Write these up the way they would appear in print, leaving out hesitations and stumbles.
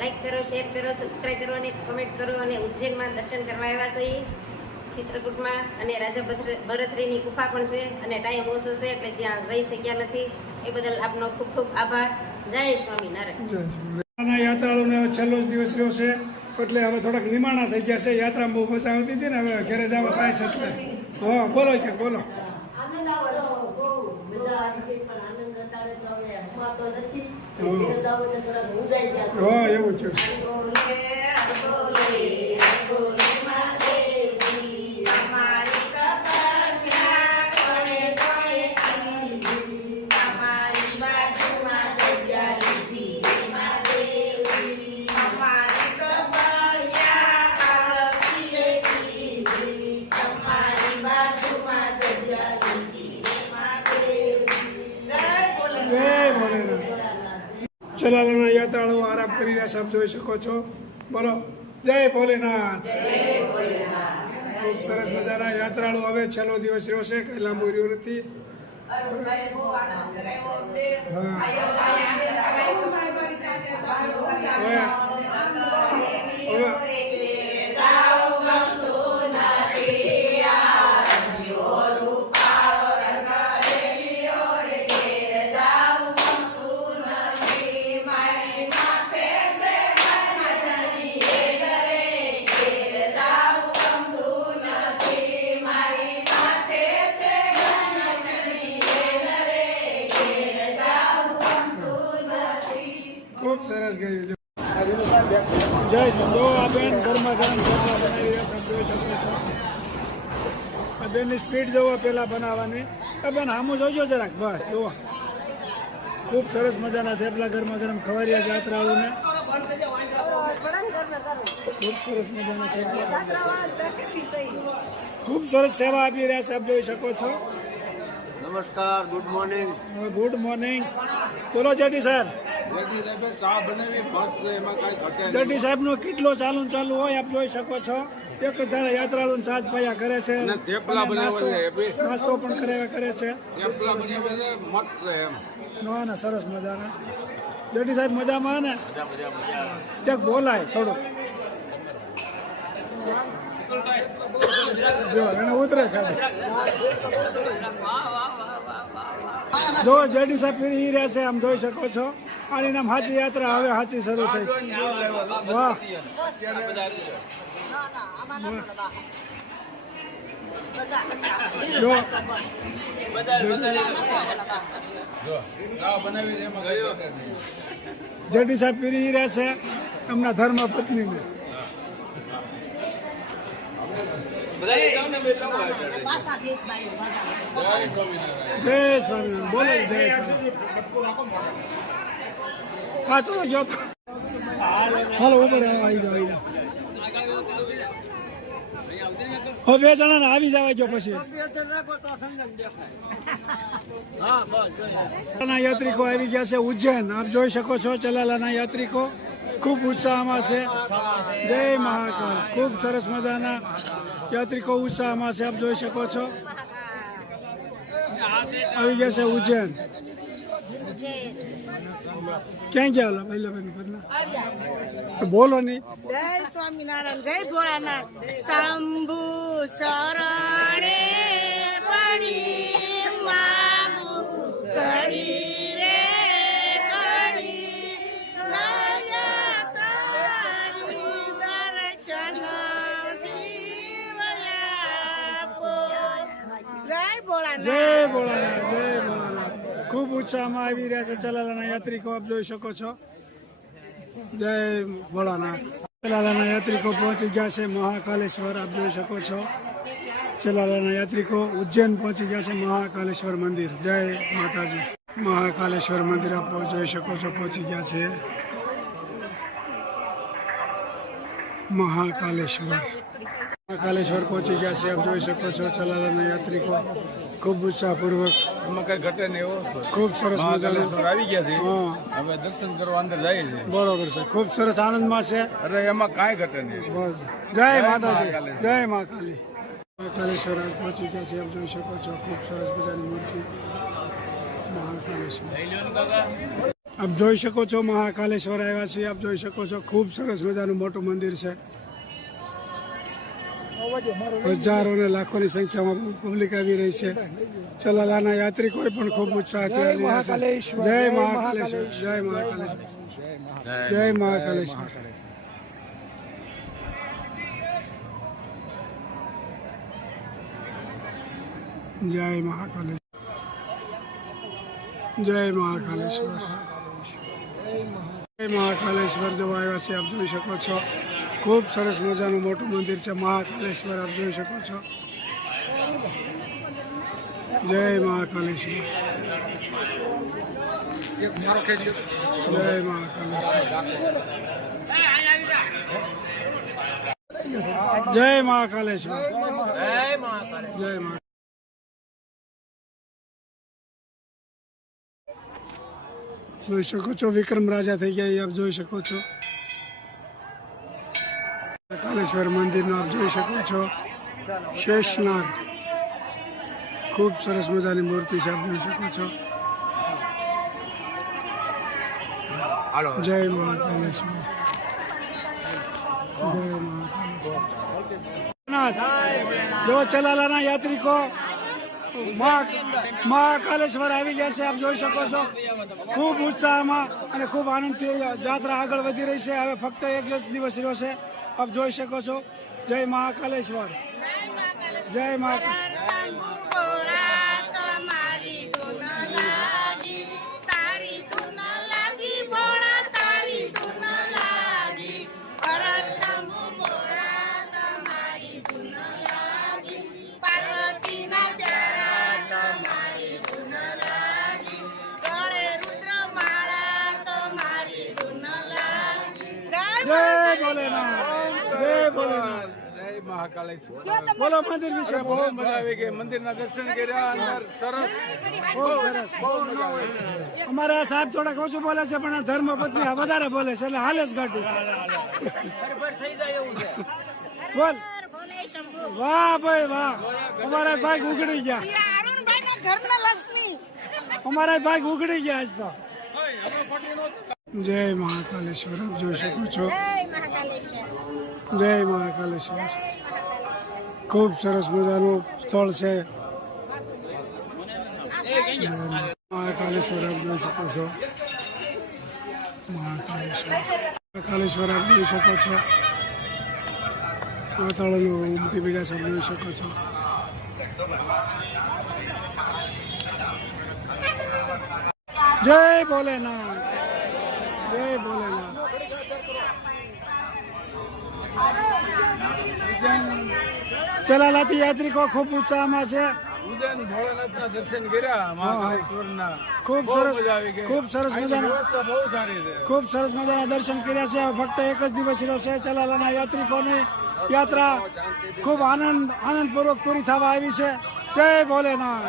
Like કરો, share કરો, subscribe કરો અને કમેન્ટ કરો. અને ઉજ્જૈનમાં દર્શન કરવા આવ્યા છે ચિત્રકૂટમાં, અને રાજા ભરતરીની ગુફા પણ છે અને ટાઈમ ઓછો છે એટલે ત્યાં જઈ શક્યા નથી. એ બદલ આપનો ખૂબ ખૂબ આભાર. જય સ્વામિનારાયણ. યાત્રાળુને છેલ્લો જ દિવસ રહ્યો છે એટલે હવે થોડાક નિમાણા થઈ ગયા છે. યાત્રામાં બહુ મજા આવતી હતી ને, હવે ઘરે જવા થાય છે એટલે. હા, બોલો કે બોલો. હા, એવું છે. ચલાલાના યાત્રાળુઓ આરામ કરી રહ્યા છે, આપ જોઈ શકો છો. બોલો જય ભોલેનાથ. ખૂબ સરસ મજાના યાત્રાળુ. હવે છેલ્લો દિવસ રહ્યો છે, કઈ લાંબુ રહ્યું નથી. ખૂબ સરસ ગયું. જય જો આ બેન ગરમા ગરમ ચોખા બનાવી રહ્યા છે, જોઈ શકો છો. આ બેનની સ્પીડ જોવો પેલા બનાવવાની. આ બેન સામું જોજો જરાક, બસ જુઓ. ખૂબ સરસ મજાના થેપલા ગરમા ગરમ ખવાર્યા છે યાત્રાળુને. ખૂબ સરસ મજાના થેપલા, ખૂબ સરસ સેવા આપી રહ્યા છે, આપ જોઈ શકો છો. નમસ્કાર, ગુડ મોર્નિંગ. Good morning. બોલો જેડી સાહેબ. જેડી સાહેબ નો કેટલો ચાલુ હોય આપ જોઈ શકો છો. એક ધારા યાત્રાળુ સાજ પાયા કરે છે, નાસ્તો પણ કરે છે. ના સરસ મજાના. જેડી સાહેબ મજામાં ને? ક્યાંક બોલાય થોડુંક. જો એને ઉતરે ખાલી. જો જેડી સાહેબ ફરી રહ્યા છે, આમ જોઈ શકો છો. આની નામ સાચી યાત્રા હવે સાચી શરૂ થઈ છે. વાહ. જો જેડી સાહેબ ફરી રહ્યા છે એમના ધર્મ પત્નીને. જય સ્વામિનારાયણ. બોલો જય સ્વામિનારાયણ. પાછો ગયો તો હાલો ઉપર આવી જાવ. બે જણા ને આવી જવા ગયો પછી. યાત્રિકો આવી ગયા છે ઉજ્જૈન, આપ જોઈ શકો છો. ચલાલાના યાત્રિકો ખૂબ ઉત્સાહમાં છે. જય મહાકાલ. ખૂબ સરસ મજાના યાત્રિકો ઉત્સાહમાં છે, આપ જોઈ શકો છો. આવી ગયા છે ઉજ્જૈન. ક્યાં ગયા પહેલા બોલો નહીં. જય સ્વામિનારાયણ. જય ભોળાનાથ. શંભુ શરણે પડી માગુ કડી રે કડી દયા તારી દર્શન જીવયાપો. જય ભોળાનાથ. જય ભોળાનાથ. જય ભોળાનાથ. ખૂબ ઉત્સાહમાં આવી રહ્યા છે ચલાલાના યાત્રિકો, આપ જોઈ શકો છો. જય ભોળાનાથ. ચલાલાના યાત્રિકો પહોંચી ગયા છે મહાકાલેશ્વર, આપ જોઈ શકો છો. ચલાલાના યાત્રિકો ઉજ્જૈન પહોંચી ગયા છે મહાકાલેશ્વર મંદિર. જય માતાજી. મહાકાલેશ્વર મંદિર આપ જોઈ શકો છો, પહોંચી ગયા છે મહાકાલેશ્વર. મહાકાલેશ્વર પહોંચી ગયા છે, આપ જોઈ શકો છો. ચલાલાના યાત્રિકો ખૂબ ઉત્સાહપૂર્વક. એમાં કઈ ઘટે નહીં એવો. ખૂબ સરસ મજાનું આવી ગયા છે. હવે દર્શન કરવા અંદર જાય છે. બરોબર છે. ખૂબ સરસ આનંદમાં છે. અરે એમાં કાંઈ ઘટે નહીં. બસ જય માતાજી. જય મા કાલી. મહાકાલેશ્વર પહોંચી ગયા છે, આપ જોઈ શકો છો. ખૂબ સરસ મજાની મૂર્તિ મહાકાલેશ્વર. આપ જોઈ શકો છો મહાકાલેશ્વર આવ્યા છીએ. આપ જોઈ શકો છો ખૂબ સરસ મજાનું મોટું મંદિર છે. હજારો અને લાખોની સંખ્યામાં પબ્લિક આવી રહી છે. ચલાલાના યાત્રિકો પણ ખૂબ ઉત્સાહથી આવી રહ્યા છે. જય મહાકાલેશ્વર, જય મહાકાલેશ્વર, જય મહાકાલેશ્વર. જય મહાકાલેશ્વર, જય મહાકાલેશ્વર, જય મહાકાલેશ્વર જોવા આવ્યા છે. આપ જોઈ શકો છો ખૂબ સરસ મજાનું મોટું મંદિર છે મહાકાલેશ્વર. આપ જોઈ શકો છો. જય મહાકાલેશ્વર, જય મહાકાલેશ્વર, જય મહાકાલેશ્વર, જય મહા. જોઈ શકો છો વિક્રમ રાજા થઈ ગયા એ આપ જોઈ શકો છો. કાલેશ્વર મંદિરનો આપ જોઈ શકો છો. શેષનાગ ખૂબ સરસ મજાની મૂર્તિ છે. આપ જોઈ શકો છો. જય મહાકાલેશ્વર, જય મહાકાલેશ્વર. જો ચલાલાના યાત્રિકો મહાકાલેશ્વર આવી ગયા છે. આપ જોઈ શકો છો ખૂબ ઉત્સાહમાં અને ખૂબ આનંદથી યાત્રા આગળ વધી રહી છે. હવે ફક્ત એક જ દિવસ રહ્યો છે. આપ જોઈ શકો છો. જય મહાકાલેશ્વર, જય મહાકાલેશ્વર. જય ભોલેનાથ, જય ભોલેનાથ, જય મહાકાલેશ્વર. બોલો મંદિર વિશે. બહુ મજા આવી ગઈ. મંદિરના દર્શન કર્યા. અંદર સરસ, ખૂબ સરસ. અમારા સાહેબ થોડાક ઓછું બોલે છે પણ ધર્મ પત્ની વધારે બોલે છે એટલે હાલે જ ગાડી. બોલ. વાહ ભાઈ વાહ. અમારા ભાઈ ઉગડી ગયા. અમારા ભાઈ ઉગડી ગયા આજ તો. જય મહાકાલેશ્વર. આપ જોઈ શકો છો. જય મહાકાલેશ્વર. ખૂબ સરસ મજાનું સ્થળ છે મહાકાલેશ્વર. આપ જોઈ શકો છો. મહાકાલેશ્વર આપ જોઈ શકો છો. માતાળાનું ઉમટી બીજા આપ જોઈ શકો છો. જય ભોલેનાથ, જય ભોલેનાથ. ચલાલાથી યાત્રિકો ખૂબ ઉત્સાહમાં છે. ઉજ્જૈન ભોળાનાથના દર્શન કર્યા. મહાકાલેશ્વરના ખૂબ સરસ, મજા આવી ગઈ. ખૂબ સરસ મજાના, વ્યવસ્થા બહુ સારી છે. ખૂબ સરસ મજાના દર્શન કર્યા છે. ફક્ત એક જ દિવસ રહ્યો છે. ચલાલાના યાત્રિકોની યાત્રા ખૂબ આનંદપૂર્વક પૂરી થવા આવી છે. જય ભોલેનાથ,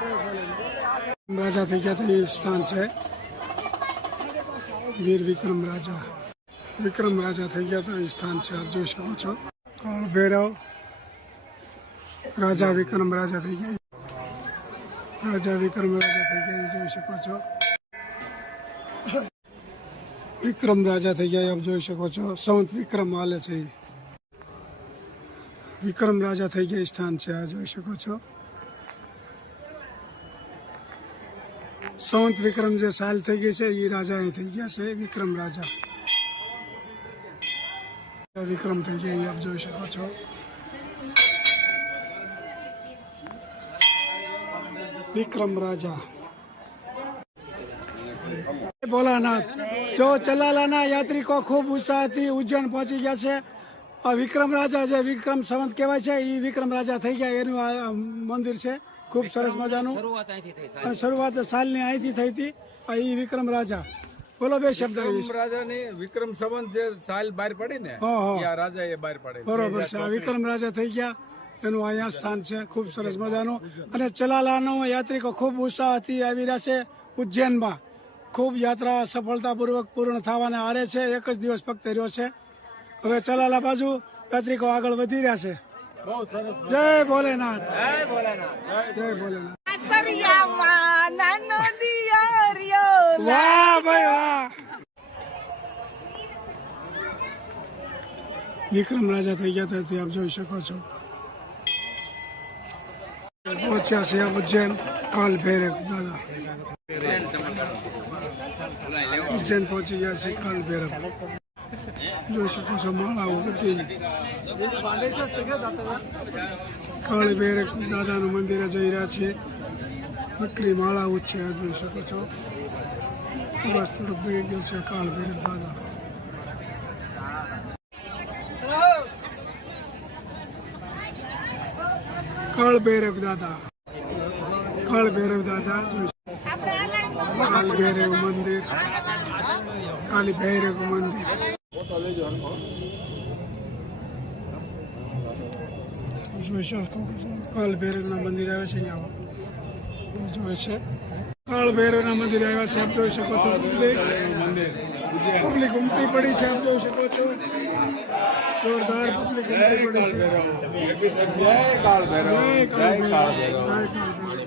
જય ભોલેનાથ. રાજા થઈ ગયા તે સ્થાન છે. વીર વિક્રમ રાજા, વિક્રમ રાજા થઈ ગયા તો એ સ્થાન છે. આપ જોઈ શકો છો. ભૈરવ રાજા વિક્રમ રાજા થઈ ગયા. રાજા વિક્રમ રાજા થઈ ગયા એ જોઈ શકો છો. વિક્રમ રાજા થઈ ગયા આપ જોઈ શકો છો. સંવત વિક્રમ હાલે છે. વિક્રમ રાજા થઈ ગયા સ્થાન છે. આ જોઈ શકો છો. સંવત વિક્રમ જે સાલ થઈ ગઈ છે એ રાજા અહીં થઈ ગયા છે. વિક્રમ રાજા, વિક્રમ થઈ ગયા આપ જોઈ શકો છો. વિક્રમ રાજા. ભોલાનાથ. જો ચલાલાના યાત્રિકો ખૂબ ઉત્સાહથી ઉજ્જૈન પહોંચી ગયા છે. આ વિક્રમ રાજા જે વિક્રમ સંવત કહેવાય છે એ વિક્રમ રાજા થઈ ગયા એનું આ મંદિર છે. ખૂબ સરસ મજાનું. શરૂઆત સાલની અહીંથી થઈ હતી. એ વિક્રમ રાજા. બોલો બે શબ્દ. વિક્રમ રાજાની વિક્રમ સંવત જે સાલ બહાર પડી ને એ આ રાજા એ બહાર પડે. બરોબર છે. આ વિક્રમ રાજા થઈ ગયા એનું અહીંયા સ્થાન છે. ખૂબ સરસ મજાનું. અને ચલાલાનો યાત્રિકો ખૂબ ઉત્સાહથી આવી રહ્યા છે ઉજ્જૈનમાં. ખૂબ યાત્રા સફળતાપૂર્વક પૂર્ણ થવાના આરે છે. એક જ દિવસ ફક્ત રહ્યો છે. હવે ચલાલા બાજુ યાત્રિકો આગળ વધી રહ્યા છે. બહુ સરસ. જય ભોલેનાથ, જય ભોલેનાથ. સરિયામાં નાનો દિયરિયો વાહ ભાઈ વાહ. વિક્રમ રાજા થઈ ગયા ત્યાંથી આપ જોઈ શકો છો. પહોંચ્યા છે આપ ઉજ્જૈન કાલ ભૈરવ દાદા. ઉજ્જૈન પહોંચી ગયા છે કાલ ભૈરવ. જોઈ શકો છો માળાઓ બધી. કાળ ભૈરવ દાદાનું મંદિરે જઈ રહ્યા છીએ. બકરી માળાઓ છે આ જોઈ શકો છો. થોડુંક ભેગી ગયું છે કાળ ભૈરવ દાદા. કાળ ભૈરવ દાદા. કાળ ભૈરવ દાદા કાલ ભૈરવ મંદિર. કાલી ભૈરવ મંદિર. જોઈ શકો છો કાલ ભૈરવના મંદિર આવે છે અહીંયા જોઈ છે. કાળ ભૈરવના મંદિર આવ્યા છે આપ જોઈ શકો છો. પબ્લિક ઉમટી પડી છે આપ જોઈ શકો છો. જોરદાર પબ્લિક ઉમટી પડી છે. જય કાળ ભૈરવ. જય કાળ ભૈરવ. જય કાળ ભૈરવ.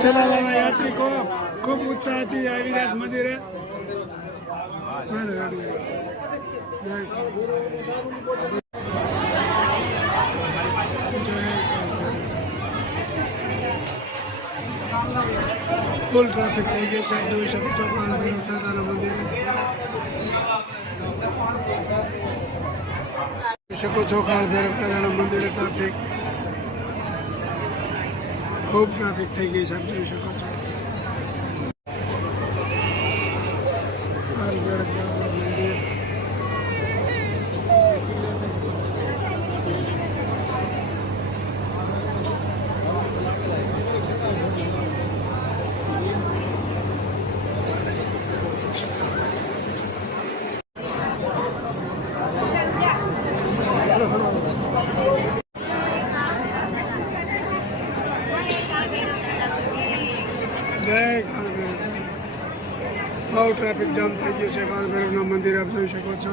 ચલાલાના યાત્રિકો ખૂબ ઉત્સાહથી આવી રહ્યા છે મંદિરે. ફૂલ ટ્રાફિક થઈ ગઈ છે આપ જોઈ શકો છો કાળ ભૈરવ દાદાના મંદિરે. જોઈ શકો છો કાળ ભૈરવ દાદાના મંદિરે ટ્રાફિક ખૂબ ટ્રાફિક થઈ ગઈ છે આપ જોઈ શકો છો. કાળ ભૈરવ દાદાનું મંદિર. બહુ ટ્રાફિક જામ થઈ ગયું છે કાળ ભૈરવના મંદિરે આપ જોઈ શકો છો.